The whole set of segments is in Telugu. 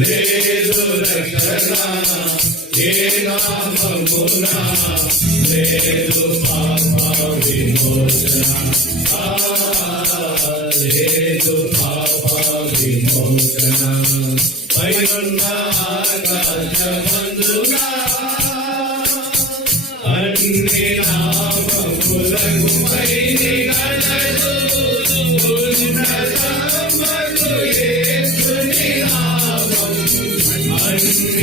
లేదు రక్షణ ఏ నామమున లేదు పాప విమోచన లేదు పాప విమోచన పైనున్న ఆకాశమందుగా అన్ని నామములకు పైని నడదు ఉన్నదా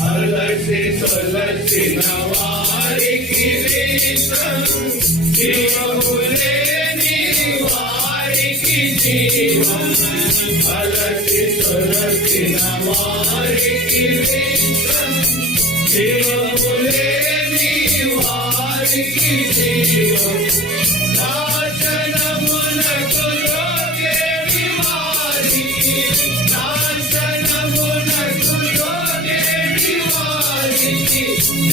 అలసి తొలసిన వారికి జీవములేని వారికి జీవం. అలసి తొలసిన వారికి జీవములేని వారికి జీవం. నాశనమునకు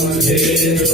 లేదు